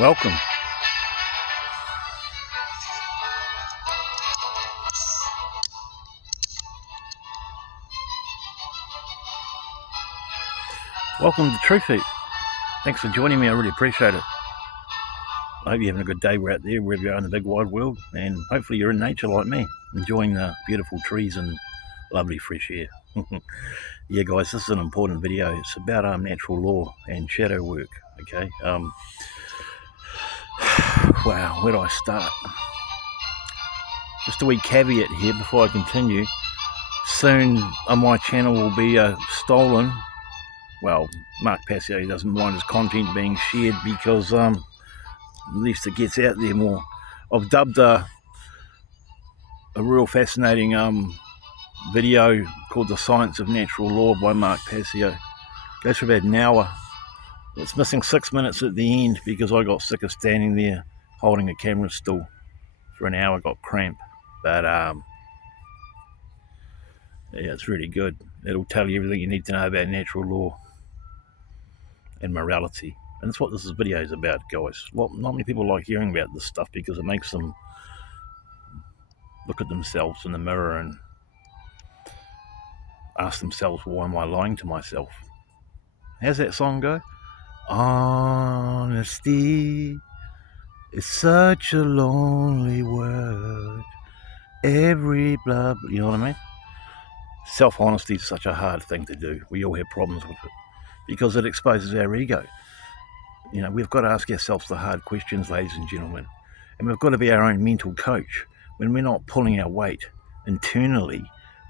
Welcome. Welcome to Truth Heap. Thanks for joining me. I really appreciate it. I hope you're having a good day. We're out there, wherever you are in the big wide world, and hopefully you're in nature like me, enjoying the beautiful trees and lovely fresh air. Yeah, guys, this is an important video. It's about natural law and shadow work. Okay. Wow, where do I start? Just a wee caveat here before I continue. Soon on my channel will be stolen. Well, Mark Passio doesn't mind his content being shared because at least it gets out there more. I've dubbed a real fascinating video called The Science of Natural Law by Mark Passio. Goes for about an hour. It's missing 6 minutes at the end because I got sick of standing there holding a camera still for an hour, got cramp. But yeah, it's really good. It'll tell you everything you need to know about natural law and morality. And that's what this video is about, guys. Not many people like hearing about this stuff because it makes them look at themselves in the mirror and ask themselves, why am I lying to myself? How's that song go? Honesty is such a lonely word. Every blah, you know what I mean? Self-honesty is such a hard thing to do. We all have problems with it because it exposes our ego. You know, we've got to ask ourselves the hard questions, ladies and gentlemen. And we've got to be our own mental coach. When we're not pulling our weight internally,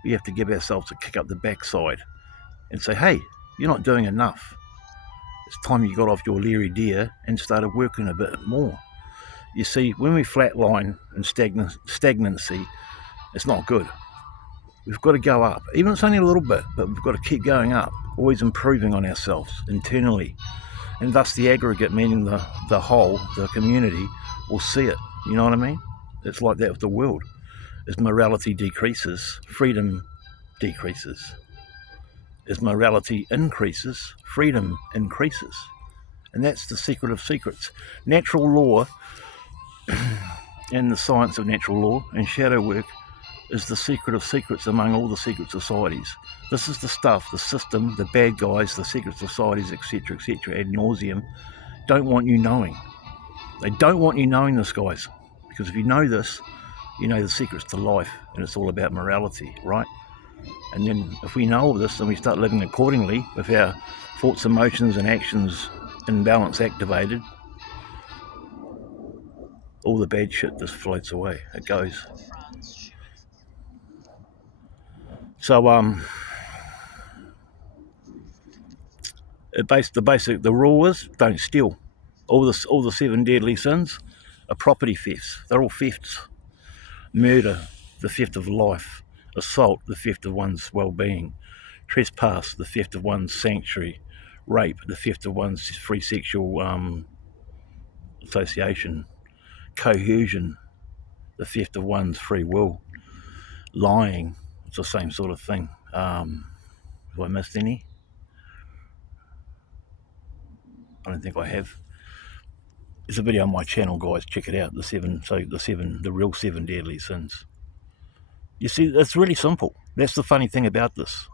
we have to give ourselves a kick up the backside and say, hey, you're not doing enough. It's time you got off your leery deer and started working a bit more. You see, when we flatline and stagnancy, it's not good. We've got to go up. Even if it's only a little bit, but we've got to keep going up, always improving on ourselves internally. And thus the aggregate, meaning the whole, the community, will see it. You know what I mean? It's like that with the world. As morality decreases, freedom decreases. As morality increases, freedom increases. And that's the secret of secrets. Natural law and the science of natural law and shadow work is the secret of secrets among all the secret societies. This is the stuff, the system, the bad guys, the secret societies, etc., ad nauseum, don't want you knowing. They don't want you knowing this, guys, because if you know this, you know the secrets to life, and it's all about morality, right? And then if we know all this, then we start living accordingly with our thoughts, emotions, and actions in balance activated. All the bad shit just floats away. It goes. So the rule is don't steal. All the 7 deadly sins are property thefts. They're all thefts. Murder, the theft of life. Assault, the theft of one's well-being. Trespass, the theft of one's sanctuary. Rape, the theft of one's free sexual association. Coercion, the theft of one's free will. Lying, it's the same sort of thing. Have I missed any? I don't think I have. There's a video on my channel, guys. Check it out. The real 7 deadly sins. You see, it's really simple. That's the funny thing about this.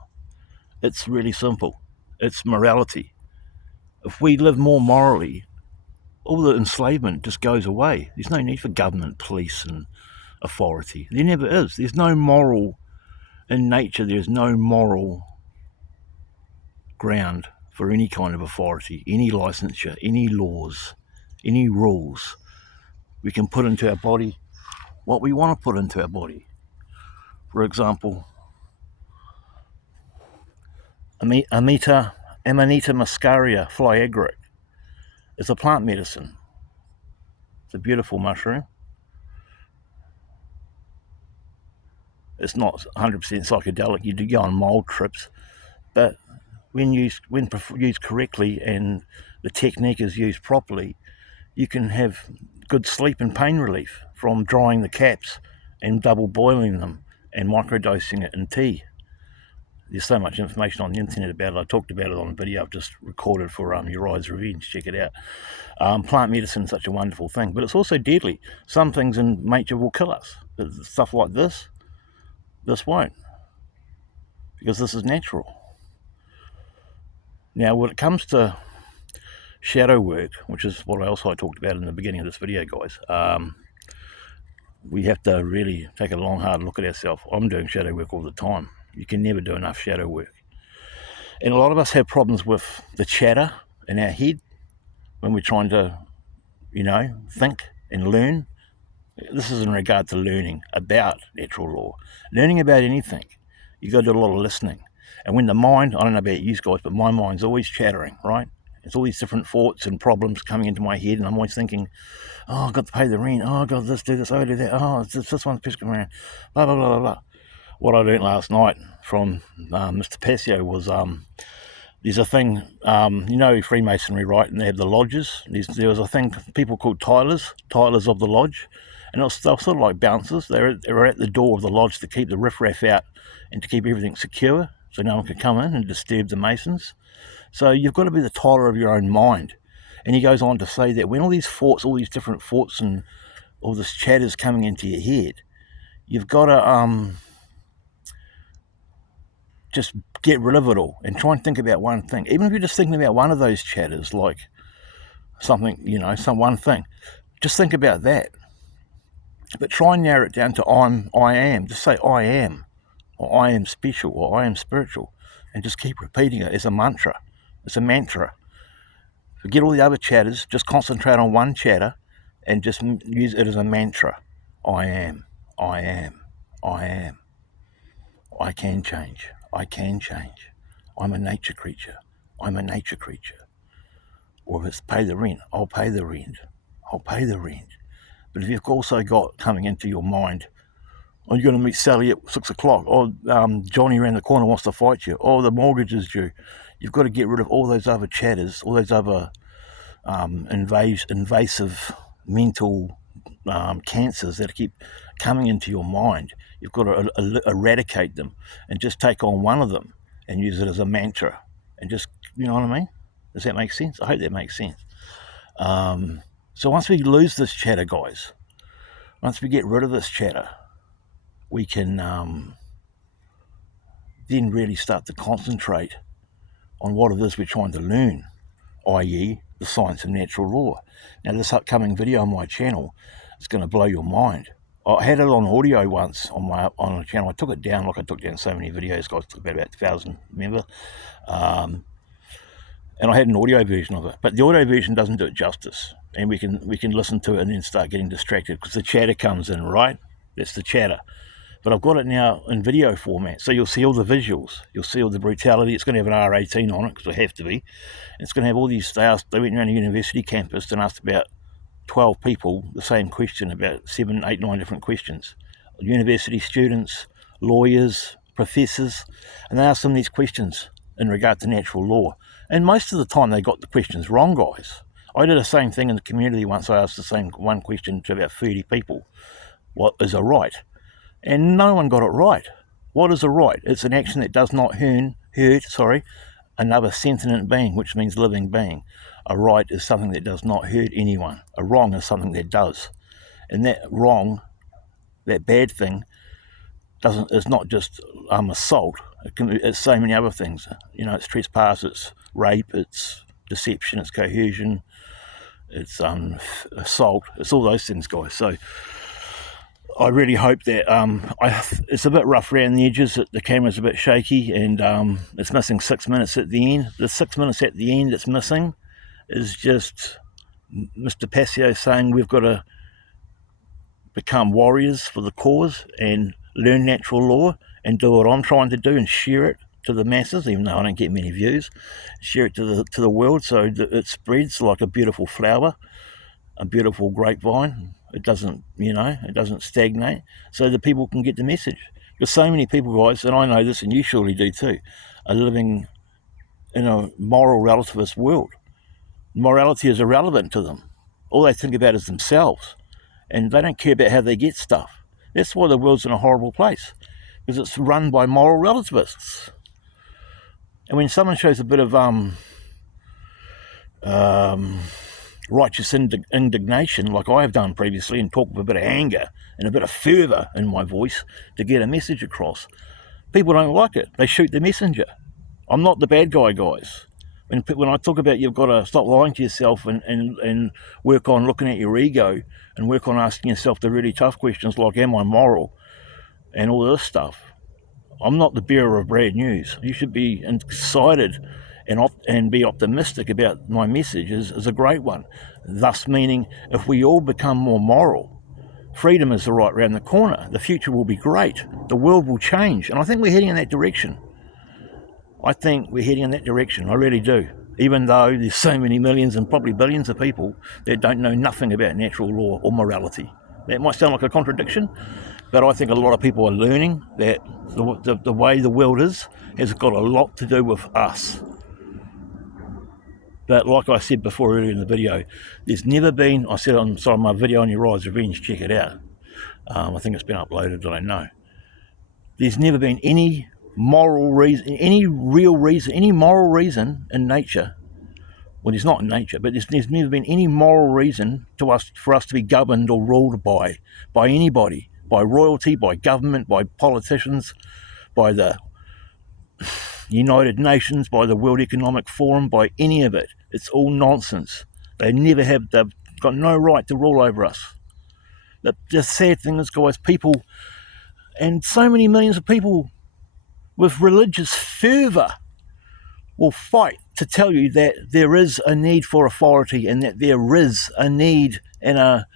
It's really simple. It's morality. If we live more morally, all the enslavement just goes away. There's no need for government, police, and authority. There never is. There's no moral in nature. There's no moral ground for any kind of authority, any licensure, any laws, any rules. We can put into our body what we want to put into our body. For example, Amanita muscaria fly agaric is a plant medicine. It's a beautiful mushroom. It's not 100% psychedelic. You do go on mold trips, but when used correctly and the technique is used properly, you can have good sleep and pain relief from drying the caps and double boiling them and microdosing it in tea. There's so much information on the internet about it. I talked about it on a video I've just recorded for Uriah's Revenge. Check it out. Plant medicine is such a wonderful thing, but it's also deadly. Some things in nature will kill us. Stuff like this won't, because this is natural. Now, when it comes to shadow work, which is what I talked about in the beginning of this video, guys, we have to really take a long, hard look at ourselves. I'm doing shadow work all the time. You can never do enough shadow work. And a lot of us have problems with the chatter in our head when we're trying to, think and learn. This is in regard to learning about natural law. Learning about anything, you got to do a lot of listening. And when the mind, I don't know about you guys, but my mind's always chattering, right? There's all these different thoughts and problems coming into my head, and I'm always thinking, oh, I've got to pay the rent, oh, I've got to do this, oh, I do that, oh, this one's pissing around, blah, blah, blah, blah, blah. What I learned last night from Mr. Passio was there's a thing, Freemasonry, right? And they have the lodges. There was a thing people called tilers of the lodge. And they're sort of like bouncers. They're at the door of the lodge to keep the riffraff out and to keep everything secure so no one can come in and disturb the Masons. So you've got to be the tiler of your own mind. And he goes on to say that when all these different thoughts and all this chatter's coming into your head, you've got to just get rid of it all and try and think about one thing. Even if you're just thinking about one of those chatters, like something, some one thing, just think about that. But try and narrow it down to I am. Just say I am, or I am special, or I am spiritual, and just keep repeating it as a mantra. It's a mantra. Forget all the other chatters. Just concentrate on one chatter and just use it as a mantra. I am, I am, I am. I can change. I can change. I'm a nature creature. I'm a nature creature. Or if it's pay the rent, I'll pay the rent. I'll pay the rent. But if you've also got coming into your mind, oh, you're going to meet Sally at 6 o'clock, or Johnny around the corner wants to fight you, or the mortgage is due, you've got to get rid of all those other chatters, all those other invasive mental cancers that keep coming into your mind. You've got to eradicate them and just take on one of them and use it as a mantra and just, you know what I mean? Does that make sense? I hope that makes sense. So once we lose this chatter, guys, once we get rid of this chatter, we can then really start to concentrate on what it is we're trying to learn, i.e. the science of natural law. Now, this upcoming video on my channel is going to blow your mind. I had it on audio once on the channel. I took it down, like I took down so many videos, guys. Took about 1,000, remember? And I had an audio version of it, but the audio version doesn't do it justice. And we can listen to it and then start getting distracted because the chatter comes in, right? That's the chatter. But I've got it now in video format, so you'll see all the visuals. You'll see all the brutality. It's going to have an R18 on it because it have to be. And it's going to have all these stars. They went around a university campus and asked about 12 people the same question, about 7, 8, 9 different questions. University students, lawyers, professors, and they asked them these questions in regard to natural law. And most of the time they got the questions wrong, guys. I did the same thing in the community once. I asked the same one question to about 30 people. What is a right? And no one got it right. What is a right? It's an action that does not hurt another sentient being, which means living being. A right is something that does not hurt anyone. A wrong is something that does. And that wrong, that bad thing, it's not just assault. It's so many other things. It's trespass, it's rape, it's deception, it's coercion, it's assault. It's all those things, guys. So I really hope that it's a bit rough around the edges. The camera's a bit shaky, and it's missing 6 minutes at the end. The 6 minutes at the end that's missing is just Mr. Passio saying we've got to become warriors for the cause and learn natural law and do what I'm trying to do and share it to the masses, even though I don't get many views. Share it to the world so that it spreads like a beautiful flower, a beautiful grapevine. It doesn't, it doesn't stagnate, so that people can get the message. Because so many people, guys, and I know this, and you surely do too, are living in a moral relativist world. Morality is irrelevant to them. All they think about is themselves, and they don't care about how they get stuff. That's why the world's in a horrible place, because it's run by moral relativists. And when someone shows a bit of righteous indignation, like I have done previously, and talk with a bit of anger and a bit of fervour in my voice to get a message across, people don't like it. They shoot the messenger. I'm not the bad guy, guys. When I talk about you've got to stop lying to yourself and work on looking at your ego and work on asking yourself the really tough questions like, am I moral? And all this stuff. I'm not the bearer of bad news. You should be excited and be optimistic about my message is a great one. Thus meaning if we all become more moral, freedom is right around the corner. The future will be great. The world will change. And I think we're heading in that direction. I really do. Even though there's so many millions and probably billions of people that don't know nothing about natural law or morality. That might sound like a contradiction, but I think a lot of people are learning that the way the world is has got a lot to do with us. But like I said before earlier in the video, there's never been, I said on my video on your Rise Revenge, check it out. I think it's been uploaded, I don't know. There's never been any moral reason, any moral reason in nature. Well, there's not in nature, but there's never been any moral reason for us to be governed or ruled by anybody, by royalty, by government, by politicians, by the United Nations, by the World Economic Forum, by any of it. It's all nonsense. They've got no right to rule over us. The sad thing is, guys, people, and so many millions of people with religious fervour will fight to tell you that there is a need for authority and that there is a need and a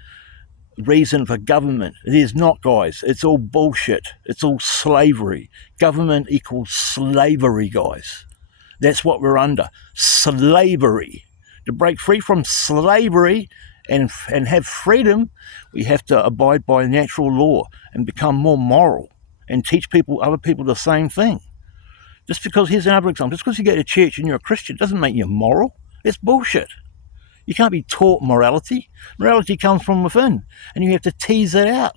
reason for government. It is not, guys. It's all bullshit. It's all slavery. Government equals slavery, guys. That's what we're under. Slavery. To break free from slavery and have freedom, we have to abide by natural law and become more moral and teach other people the same thing. Just because, here's another example, just because you go to church and you're a Christian doesn't make you moral. It's bullshit. You can't be taught morality. Morality comes from within, and you have to tease it out.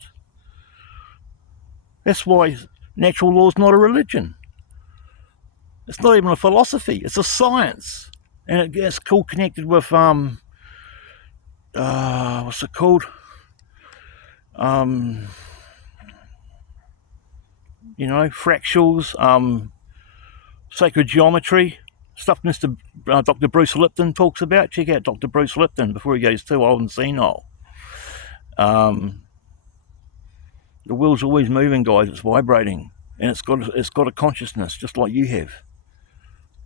That's why natural law is not a religion. It's not even a philosophy. It's a science. And it gets connected with, what's it called? Fractals, sacred geometry, stuff Dr. Bruce Lipton talks about. Check out Dr. Bruce Lipton before he goes too old and senile. The wheel's always moving, guys. It's vibrating, and it's got a consciousness, just like you have.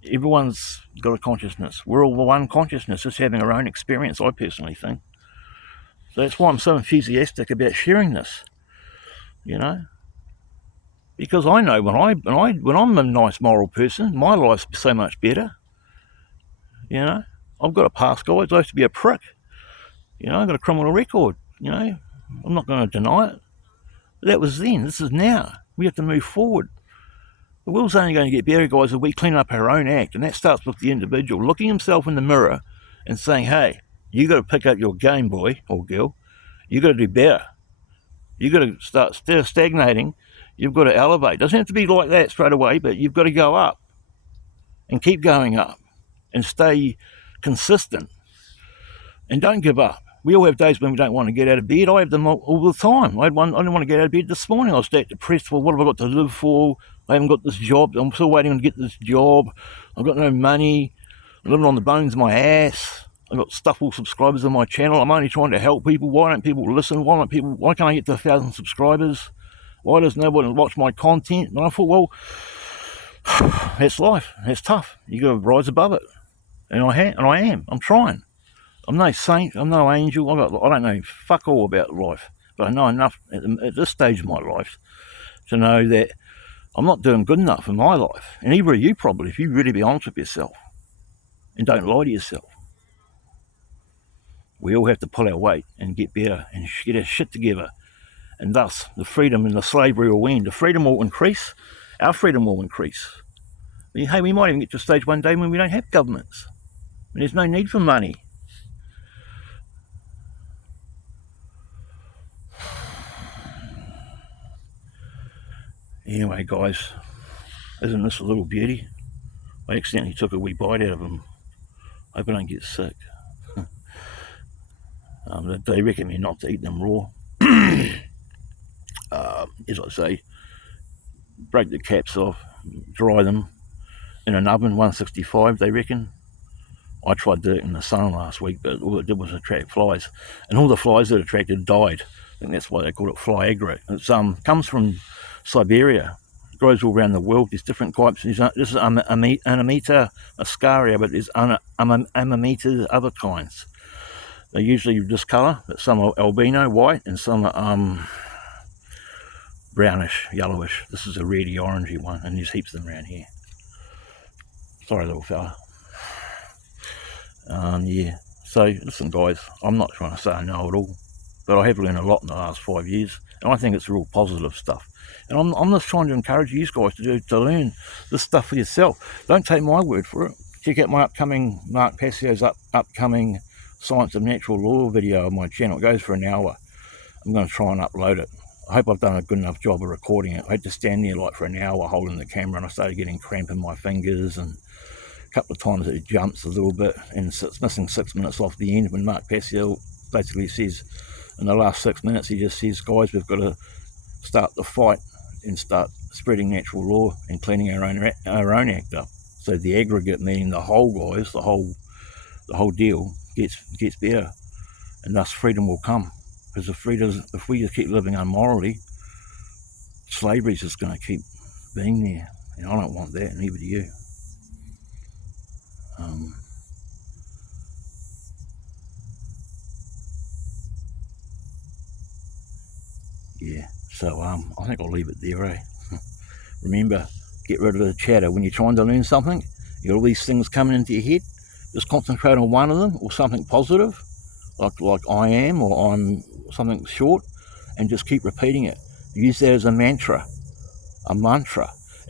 Everyone's got a consciousness. We're all one consciousness, just having our own experience, I personally think. So that's why I'm so enthusiastic about sharing this, because I know when I'm a nice moral person, my life's so much better. I've got a past, guys. I used to be a prick. I've got a criminal record. I'm not going to deny it. That was then. This is now. We have to move forward. The world's only going to get better, guys, if we clean up our own act, and that starts with the individual looking himself in the mirror and saying, hey, you got to pick up your game, boy or girl. You got to do better. You got to start stagnating. You've got to elevate. It doesn't have to be like that straight away, but you've got to go up and keep going up and stay consistent and don't give up. We all have days when we don't want to get out of bed. I have them all the time. I didn't want to get out of bed this morning. I was that depressed. Well, what have I got to live for? I haven't got this job. I'm still waiting to get this job. I've got no money. I'm living on the bones of my ass. I've got stuff all subscribers on my channel. I'm only trying to help people. Why don't people listen? Why can't I get to 1,000 subscribers? Why does nobody watch my content? And I thought, well, that's life. That's tough. You got to rise above it. And I am. I'm trying. I'm no saint. I'm no angel. I don't know fuck all about life. But I know enough at this stage of my life to know that I'm not doing good enough in my life. And either of you probably, if you really be honest with yourself and don't lie to yourself. We all have to pull our weight and get better and get our shit together. And thus, the freedom and the slavery will end. The freedom will increase. Our freedom will increase. Hey, we might even get to a stage one day when we don't have governments. And there's no need for money. Anyway, guys, isn't this a little beauty? I accidentally took a wee bite out of them. Hope I don't get sick. They recommend not to eat them raw. As I say, break the caps off, dry them in an oven, 165 they reckon. I tried doing it in the sun last week, but all it did was attract flies, and all the flies that attracted died. I think that's why they call it fly aggro. It comes from Siberia. It grows all around the world. There's different types. This is Amanita muscaria, but there's Amanita other kinds. They're usually this colour, but some are albino, white, and some are brownish, yellowish. This is a redy orangey one, and there's heaps of them around here. Sorry, little fella. Yeah. So listen, guys, I'm not trying to say I know it all, but I have learned a lot in the last 5 years, and I think it's real positive stuff. And I'm just trying to encourage you guys to learn this stuff for yourself. Don't take my word for it. Check out my upcoming Mark Passio's upcoming Science of Natural Law video on my channel. It goes for an hour. I'm going to try and upload it. I hope I've done a good enough job of recording it. I had to stand there like for an hour holding the camera, and I started getting cramp in my fingers, and a couple of times it jumps a little bit, and it's missing 6 minutes off the end when Mark Passio basically says, in the last 6 minutes, he just says, guys, we've got to start the fight and start spreading natural law and cleaning our own act up. So the aggregate, meaning the whole, guys, the whole deal gets better, and thus freedom will come. Because if we just keep living unmorally, slavery's just going to keep being there, and I don't want that, and neither do you. Yeah, so I think I'll leave it there, eh? Remember, get rid of the chatter. When you're trying to learn something, you got all these things coming into your head. Just concentrate on one of them, or something positive, like I am, or I'm something short, and just keep repeating it. Use that as a mantra, and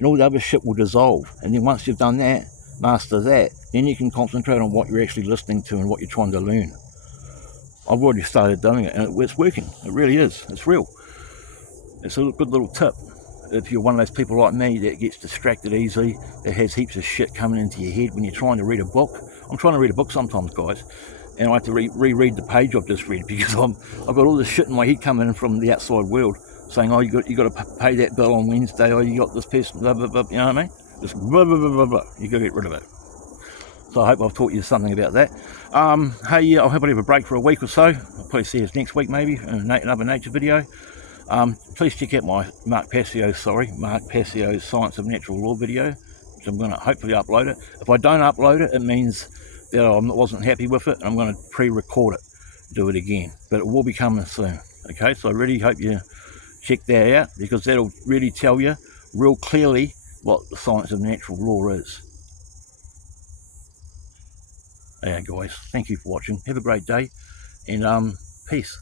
all the other shit will dissolve. And then once you've done that, master that, then you can concentrate on what you're actually listening to and what you're trying to learn. I've already started doing it, and it's working. It really is. It's real. It's a good little tip. If you're one of those people like me that gets distracted easily, that has heaps of shit coming into your head when you're trying to read a book. I'm trying to read a book sometimes, guys, and I have to reread the page I've just read because I've got all this shit in my head coming in from the outside world saying, oh, you got to pay that bill on Wednesday, oh, you got this person, blah, blah, blah, you know what I mean? Just blah, blah, blah, blah, blah. You got to get rid of it. So I hope I've taught you something about that. Hey, I hope I have a break for a week or so. I'll probably see you next week maybe in another nature video. Please check out my Mark Passio's Science of Natural Law video, which I'm going to hopefully upload it. If I don't upload it, it means that I wasn't happy with it, and I'm going to pre-record it, do it again. But it will be coming soon. Okay, so I really hope you check that out, because that'll really tell you real clearly what the science of natural law is. Yeah, guys, thank you for watching. Have a great day, and peace.